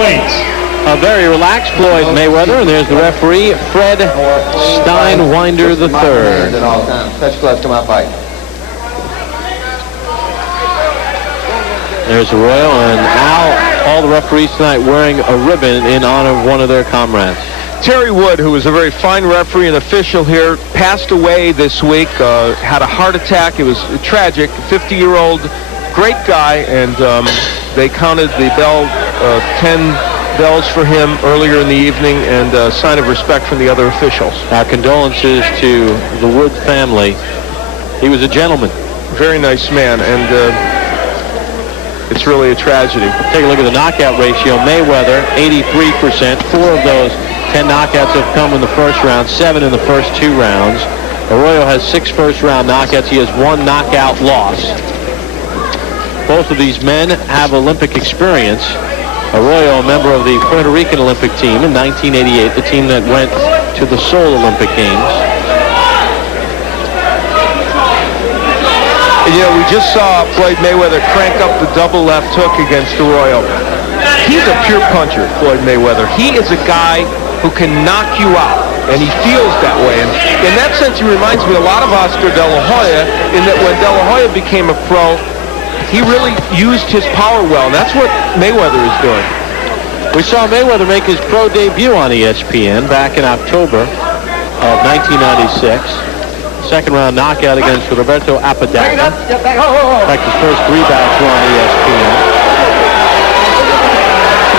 A very relaxed Floyd Mayweather, and there's the referee, Fred Steinwinder III. At all times. Touch gloves to my fight. There's Arroyo and Al, all the referees tonight wearing a ribbon in honor of one of their comrades. Terry Wood, who was a very fine referee and official here, passed away this week, had a heart attack. It was tragic. 50-year-old, great guy, and they counted the bell, 10 bells for him earlier in the evening, and a sign of respect from the other officials. Our condolences to the Wood family. He was a gentleman. Very nice man, and it's really a tragedy. Take a look at the knockout ratio. Mayweather, 83%. 4 of those 10 knockouts have come in the first round, 7 in the first 2 rounds. Arroyo has 6 first-round knockouts. He has 1 knockout loss. Both of these men have Olympic experience. Arroyo, a member of the Puerto Rican Olympic team in 1988, the team that went to the Seoul Olympic Games. And, you know, we just saw Floyd Mayweather crank up the double left hook against Arroyo. He's a pure puncher, Floyd Mayweather. He is a guy who can knock you out, and he feels that way. And in that sense, he reminds me a lot of Oscar De La Hoya, in that when De La Hoya became a pro, he really used his power well, and that's what Mayweather is doing. We saw Mayweather make his pro debut on ESPN back in October of 1996. Second-round knockout against Roberto Apodaca. In fact, his first 3 bouts were on ESPN.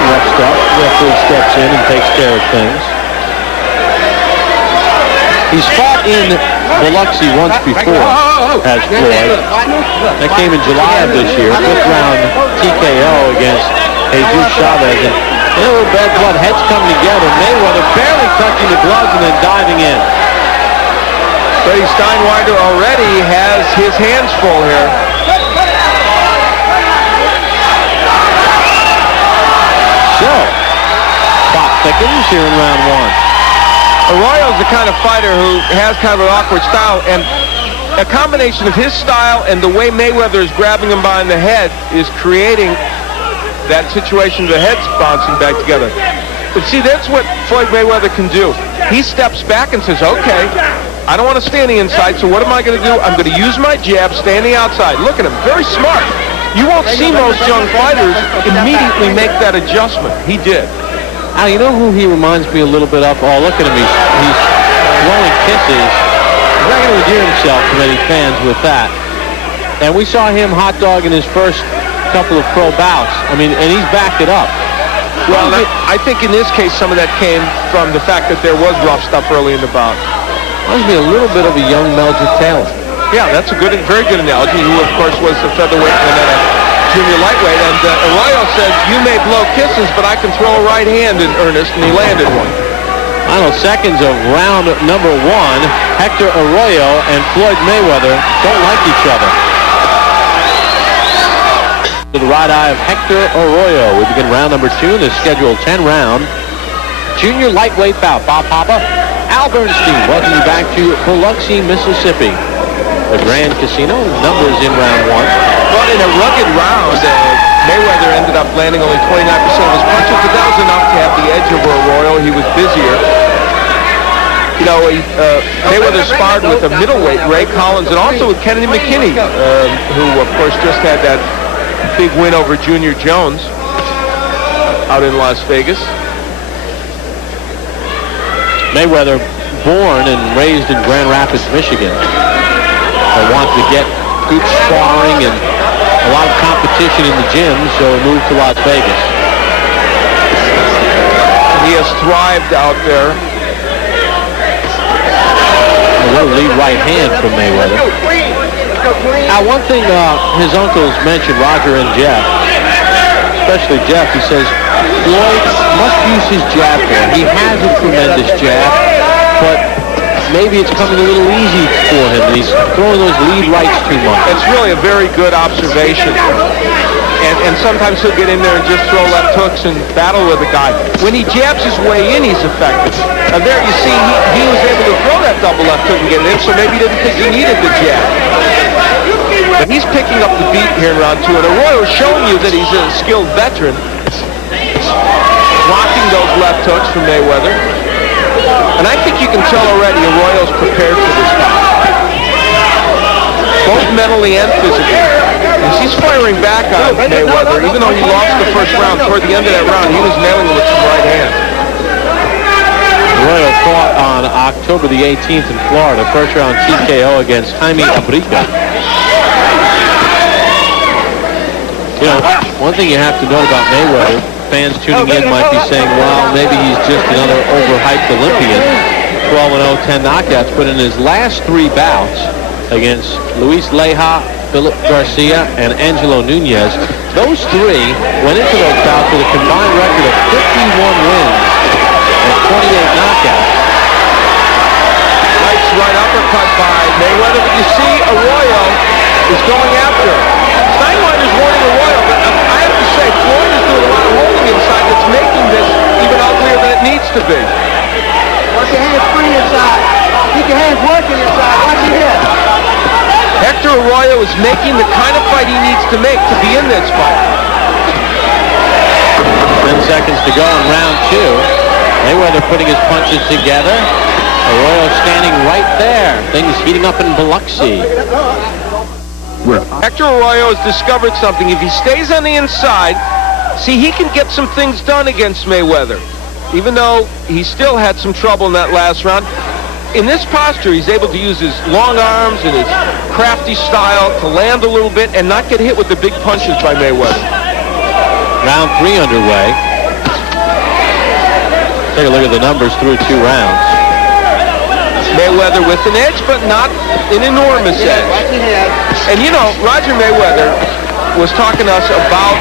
Rough stuff. Referee steps in and takes care of things. He's fought in Biloxi once before as Floyd. That came in July of this year. 5th round TKO against Jesus Chavez. And a little bad blood. Heads come together. Mayweather barely touching the gloves and then diving in. Freddie Steinwinder already has his hands full here. So, clock thickens here in round 1. Arroyo's the kind of fighter who has kind of an awkward style, and a combination of his style and the way Mayweather is grabbing him behind the head is creating that situation, the head's bouncing back together. But see, that's what Floyd Mayweather can do. He steps back and says, okay, I don't want to stay on the inside, so what am I going to do? I'm going to use my jab, stay on the outside. Look at him, very smart. You won't see most young fighters immediately make that adjustment. He did. Now, you know who he reminds me a little bit of? Oh, look at him. He's blowing kisses. He's not going to endear himself to many fans with that. And we saw him hot dog in his first couple of pro bouts. I mean, and he's backed it up. Well, I think in this case, some of that came from the fact that there was rough stuff early in the bout. Reminds me a little bit of a young Meldrick Taylor. Yeah, that's a good, very good analogy, who, of course, was the featherweight and then a junior lightweight. And Arroyo said, you may blow kisses, but I can throw a right hand in earnest, and he landed one. Final seconds of round number 1. Hector Arroyo and Floyd Mayweather don't like each other. To the right eye of Hector Arroyo. We begin round number 2 in the scheduled 10-round junior lightweight bout. Bob Papa, Al Bernstein, welcome you back to Biloxi, Mississippi. The Grand Casino, numbers in round 1. But in a rugged round, Mayweather ended up landing only 29% of his punches, but that was enough to have the edge over Arroyo. He was busier. You know, Mayweather sparred with a middleweight, Ray Collins, and also with Kennedy McKinney, who, of course, just had that big win over Junior Jones out in Las Vegas. Mayweather, born and raised in Grand Rapids, Michigan. Wanted to get good sparring and a lot of competition in the gym, so he moved to Las Vegas. He has thrived out there. A little lead right hand from Mayweather. Now, one thing his uncles mentioned, Roger and Jeff, especially Jeff, he says, Floyd must use his jab more. He has a tremendous jab, but maybe it's coming a little easy for him. He's throwing those lead rights too much. It's really a very good observation. And sometimes he'll get in there and just throw left hooks and battle with a guy. When he jabs his way in, he's effective. And there you see he was able to throw that double left hook and get it in, so maybe he didn't think he needed the jab. But he's picking up the beat here in round 2, and Arroyo is showing you that he's a skilled veteran. those left hooks from Mayweather. And I think you can tell already Arroyo's prepared for this fight. Both mentally and physically. As he's firing back on Mayweather, even though he lost the first round, toward the end of that round, he was nailing him with some right hands. Arroyo fought on October the 18th in Florida, first round TKO against Jaime Abrica. You know, one thing you have to note about Mayweather, fans tuning in might be saying, well, maybe he's just another overhyped Olympian. 12-0, 10 knockouts, but in his last 3 bouts against Luis Leija, Philip Garcia, and Angelo Nunez, those 3 went into those bouts with a combined record of 51 wins and 28 knockouts. Nice right uppercut by Mayweather, but you see Arroyo is going after him. Steinweiner's warning Arroyo, but I have to say, Floyd is doing a lot of holding inside that's making this even uglier than it needs to be. Watch your hands free inside. Keep your hands working inside. Watch your head. Hector Arroyo is making the kind of fight he needs to make to be in this fight. 10 seconds to go in round 2. Mayweather putting his punches together. Arroyo standing right there. Things heating up in Biloxi. Hector Arroyo has discovered something. If he stays on the inside, see, he can get some things done against Mayweather. Even though he still had some trouble in that last round. In this posture, he's able to use his long arms and his crafty style to land a little bit and not get hit with the big punches by Mayweather. Round 3 underway. Take a look at the numbers through 2 rounds. Mayweather with an edge, but not an enormous edge. And you know, Roger Mayweather was talking to us about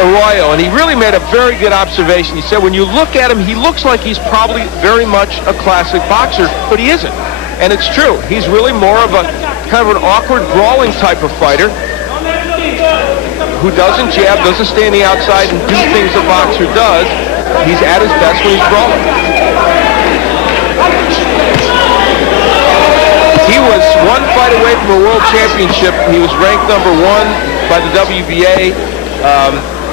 Arroyo, and he really made a very good observation. He said when you look at him, he looks like he's probably very much a classic boxer, but he isn't. And it's true. He's really more of a kind of an awkward, brawling type of fighter who doesn't jab, doesn't stay on the outside and do things a boxer does. He's at his best when he's brawling. He was 1 fight away from a world championship. He was ranked number 1 by the WBA.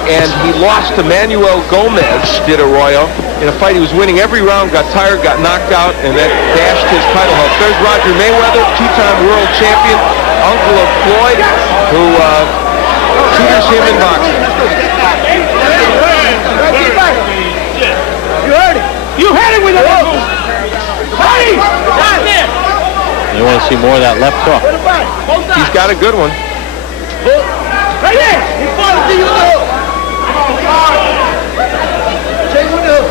And he lost to Manuel Gomez, did Arroyo, in a fight he was winning every round, got tired, got knocked out, and that dashed his title hopes. There's Roger Mayweather, 2-time world champion, uncle of Floyd, who tutors him in boxing. You heard it. You had it with the hook. You want to see more of that left hook. He's got a good one. Right there. He's falling to you with the hook. Chase with the hook.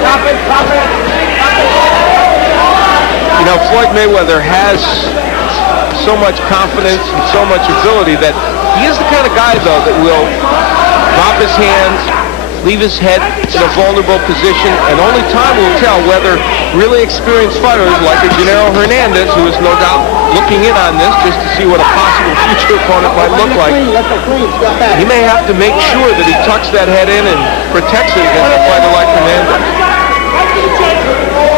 Stop it. Stop it. You know, Floyd Mayweather has so much confidence and so much ability that he is the kind of guy, though, that will drop his hands, leave his head in a vulnerable position, and only time will tell whether really experienced fighters like a Gennaro Hernandez, who is no doubt looking in on this just to see what a possible future opponent might look like. He may have to make sure that he tucks that head in and protects it against a fighter like Hernandez.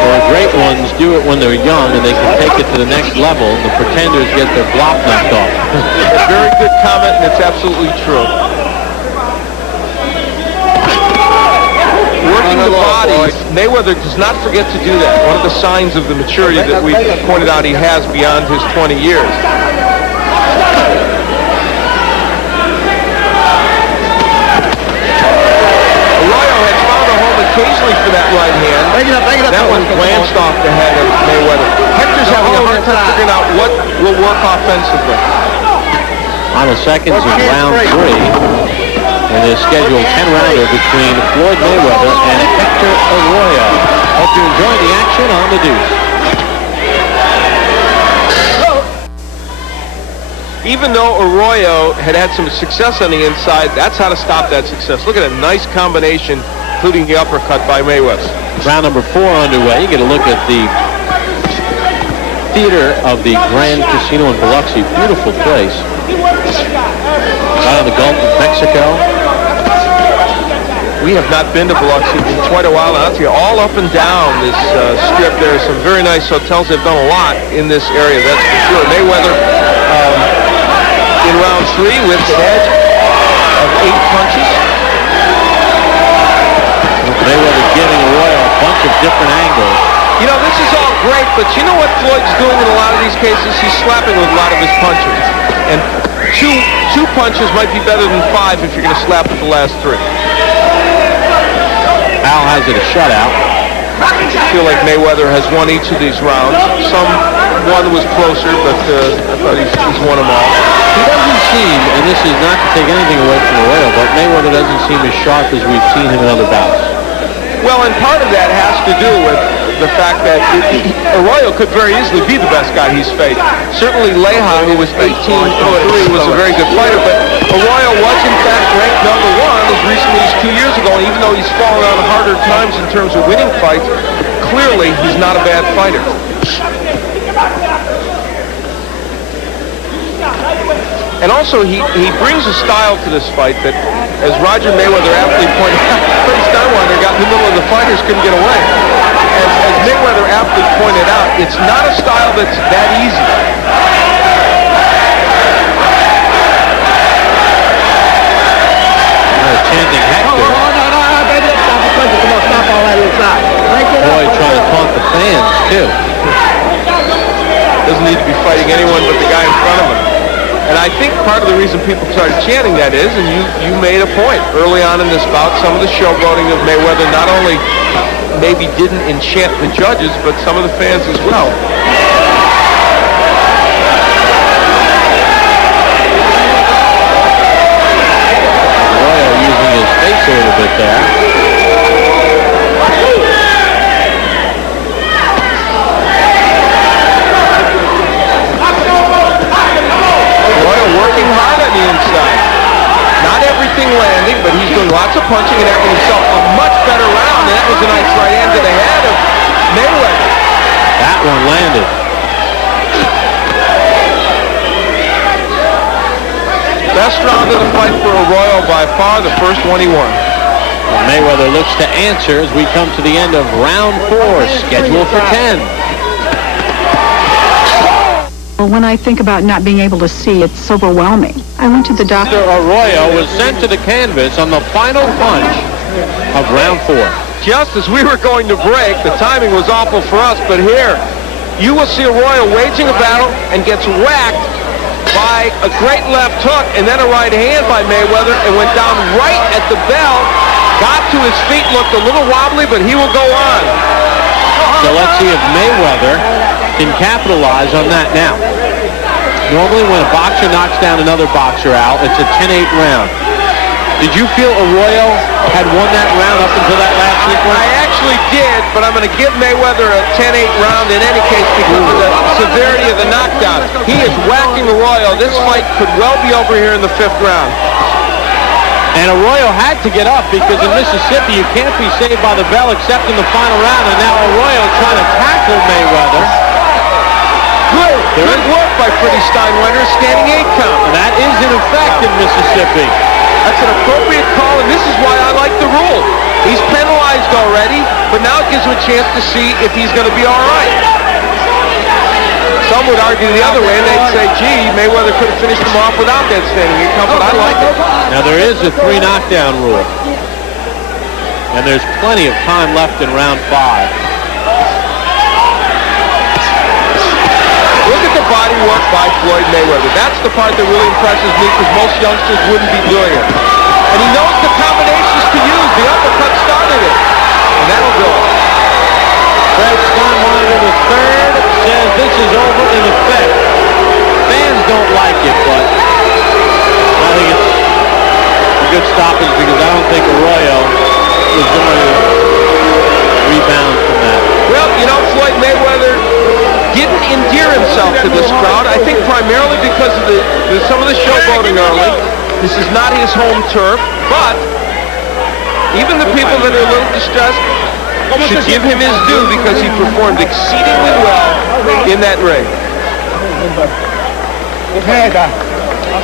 The great ones do it when they're young and they can take it to the next level. The pretenders get their block knocked off. A very good comment, and it's absolutely true. Working the body, Mayweather does not forget to do that. One of the signs of the maturity that we pointed out he has beyond his 20 years. Arroyo has found a home occasionally for that right hand. That one glanced off the head of Mayweather. Hector's having a hard time figuring out what will work offensively. Final seconds of round 3. And a scheduled 10-rounder between Floyd Mayweather and Hector Arroyo. Hope you enjoy the action on the Deuce. Even though Arroyo had some success on the inside, that's how to stop that success. Look at a nice combination, including the uppercut by Mayweather. Round number 4 underway. You get a look at the theater of the Grand Casino in Biloxi. Beautiful place. Out on the Gulf of Mexico. We have not been to Biloxi in quite a while. I'll tell you, all up and down this strip, there are some very nice hotels. They've done a lot in this area, that's for sure. Mayweather in round 3 with an edge of 8 punches. Mayweather giving Arroyo a bunch of different angles. You know, this is all great, but you know what Floyd's doing in a lot of these cases? He's slapping with a lot of his punches. And two punches might be better than 5 if you're going to slap with the last 3. Al has it a shutout. I feel like Mayweather has won each of these rounds. One was closer, but I thought he's won them all. He doesn't seem, and this is not to take anything away from Arroyo, but Mayweather doesn't seem as sharp as we've seen him in other bouts. Well, and part of that has to do with the fact that Arroyo could very easily be the best guy he's faced. Certainly Leja, who was 18-3, was a very good fighter, but Arroyo was in fact ranked number 1 as recently as 2 years ago, and even though he's fallen on harder times in terms of winning fights, clearly he's not a bad fighter. And also, he brings a style to this fight that, as Roger Mayweather aptly pointed out, Freddie Steinweiler got in the middle of the fighters, couldn't get away. As Mayweather aptly pointed out, it's not a style that's that easy. Chanting Hector. Floyd trying to taunt the fans, too. Doesn't need to be fighting anyone but the guy in front of him. And I think part of the reason people started chanting that is, and you made a point early on in this bout, some of the showboating of Mayweather not only maybe didn't enchant the judges, but some of the fans as well. Arroyo using his face a little bit there. Working hard on the inside. Not everything landing, but he's doing lots of punching and having himself a much better round. And that was a nice right hand to the head of Mayweather. That one landed. Best round of the fight for Arroyo by far, the first one he won. Mayweather looks to answer as we come to the end of round 4, scheduled for 10. Well, when I think about not being able to see, it's overwhelming. I went to the doctor. Arroyo was sent to the canvas on the final punch of round 4. Just as we were going to break, the timing was awful for us, but here, you will see Arroyo waging a battle and gets whacked by a great left hook and then a right hand by Mayweather and went down right at the bell, got to his feet, looked a little wobbly, but he will go on. So let's see if Mayweather can capitalize on that now. Normally when a boxer knocks down another boxer out, it's a 10-8 round. Did you feel Arroyo had won that round up until that last sequence? I actually did, but I'm going to give Mayweather a 10-8 round in any case because of the severity of the knockdown. He is whacking Arroyo. This fight could well be over here in the 5th round. And Arroyo had to get up because in Mississippi you can't be saved by the bell except in the final round. And now Arroyo trying to tackle Mayweather. Good work by Freddie Steinweiler, standing 8 count. And that is in effect in Mississippi. That's an appropriate call, and this is why I like the rule. He's penalized already, but now it gives him a chance to see if he's going to be all right. Some would argue the other way, and they'd say, gee, Mayweather could have finished him off without that standing 8 count, but I like it. Now there is a 3 knockdown rule. And there's plenty of time left in round 5. Look at the body work by Floyd Mayweather. That's the part that really impresses me because most youngsters wouldn't be doing it. And he knows the combinations to use. The uppercut started it. And that'll do it. Fred Steinweiler III says this is over in effect. Fans don't like it, but I think it's a good stoppage because I don't think Arroyo is going to rebound from that. Well, you know, Floyd Mayweather didn't endear himself to this crowd. I think primarily because of some of the showboating early. This is not his home turf, but even the people that are a little distressed should give him his due because he performed exceedingly well in that ring.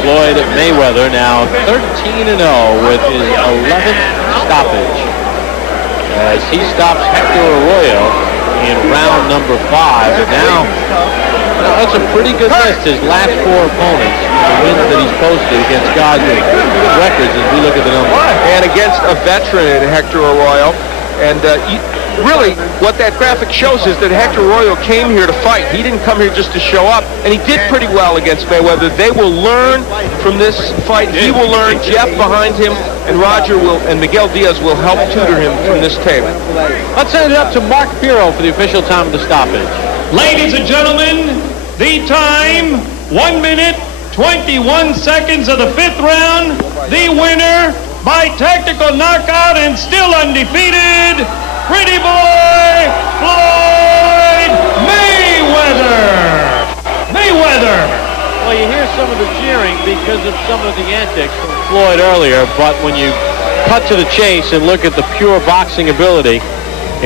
Floyd Mayweather now 13-0 with his 11th stoppage as he stops Hector Arroyo in round number 5. And now, that's a pretty good list. His last 4 opponents, the wins that he's posted against guys with good records as we look at the numbers. And against a veteran in Hector Arroyo. And really, what that graphic shows is that Hector Arroyo came here to fight. He didn't come here just to show up, and he did pretty well against Mayweather. They will learn from this fight. He will learn. Jeff behind him, and Roger and Miguel Diaz will help tutor him from this tape. Let's send it up to Mark Piro for the official time of the stoppage. Ladies and gentlemen, the time, 1 minute, 21 seconds of the 5th round. The winner by technical knockout and still undefeated, pretty boy, Floyd Mayweather. Mayweather. Well, you hear some of the cheering because of some of the antics from Floyd earlier, but when you cut to the chase and look at the pure boxing ability,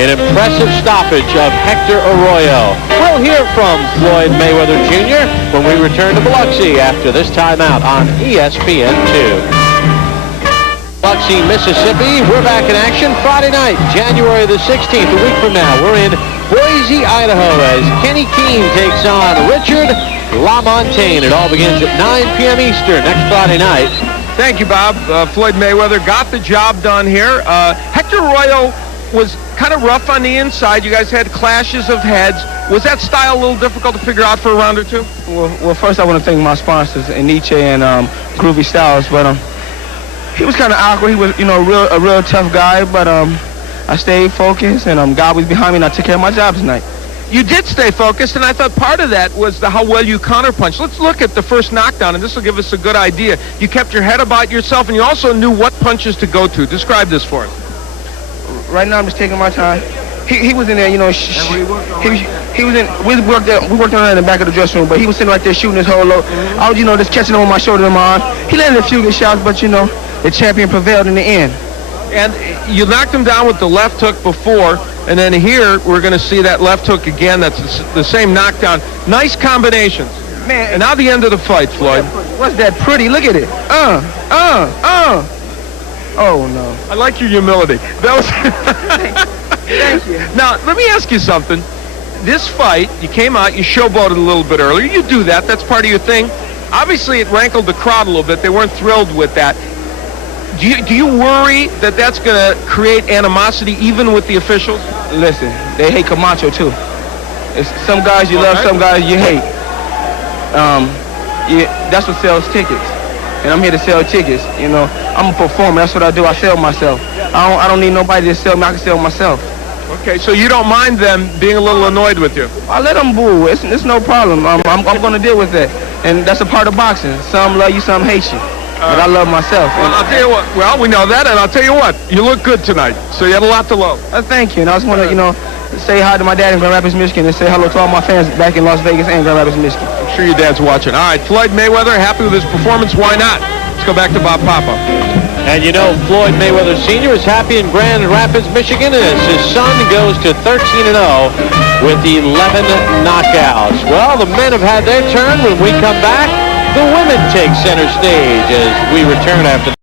an impressive stoppage of Hector Arroyo. We'll hear from Floyd Mayweather Jr. when we return to Biloxi after this timeout on ESPN2. Biloxi, Mississippi, we're back in action Friday night, January the 16th, a week from now. We're in Boise, Idaho, as Kenny Keene takes on Richard LaMontagne. It all begins at 9 p.m. Eastern next Friday night. Thank you, Bob. Floyd Mayweather got the job done here. Hector Arroyo was kind of rough on the inside. You guys had clashes of heads. Was that style a little difficult to figure out for a round or two? Well, first I want to thank my sponsors, Nietzsche and Groovy Styles. But he was kind of awkward. He was, a real tough guy. But I stayed focused, and God was behind me, and I took care of my job tonight. You did stay focused, and I thought part of that was how well you counterpunched. Let's look at the first knockdown, and this will give us a good idea. You kept your head about yourself, and you also knew what punches to go to. Describe this for us. Right now, I'm just taking my time. He was in there, he was in. We worked on it in the back of the dressing room, but he was sitting right there shooting his whole load. I was, just catching him on my shoulder and my arm. He landed a few good shots, but the champion prevailed in the end. And you knocked him down with the left hook before, and then here we're going to see that left hook again. That's the same knockdown. Nice combinations. Man, and now the end of the fight, Floyd. What's that pretty? Look at it. Oh, no. I like your humility. That was Thank you. Now, let me ask you something. This fight, you came out, you showboated a little bit earlier. You do that. That's part of your thing. Obviously, it rankled the crowd a little bit. They weren't thrilled with that. Do you worry that that's going to create animosity even with the officials? Listen, they hate Camacho, too. It's some guys you love, some guys you hate. That's what sells tickets. And I'm here to sell tickets. I'm a performer. That's what I do. I sell myself. I don't need nobody to sell me. I can sell myself. Okay, so you don't mind them being a little annoyed with you? I let them boo. It's no problem. I'm going to deal with that. And that's a part of boxing. Some love you, some hate you. But I love myself. Well, I'll tell you what. Well, we know that, and I'll tell you what. You look good tonight. So you had a lot to love. Thank you. And I just want to, say hi to my dad in Grand Rapids, Michigan, and say hello to all my fans back in Las Vegas and Grand Rapids, Michigan. I'm sure your dad's watching. All right, Floyd Mayweather, happy with his performance. Why not? Let's go back to Bob Papa. And Floyd Mayweather Sr. is happy in Grand Rapids, Michigan, as his son goes to 13-0 with 11 knockouts. Well, the men have had their turn. When we come back, the women take center stage as we return after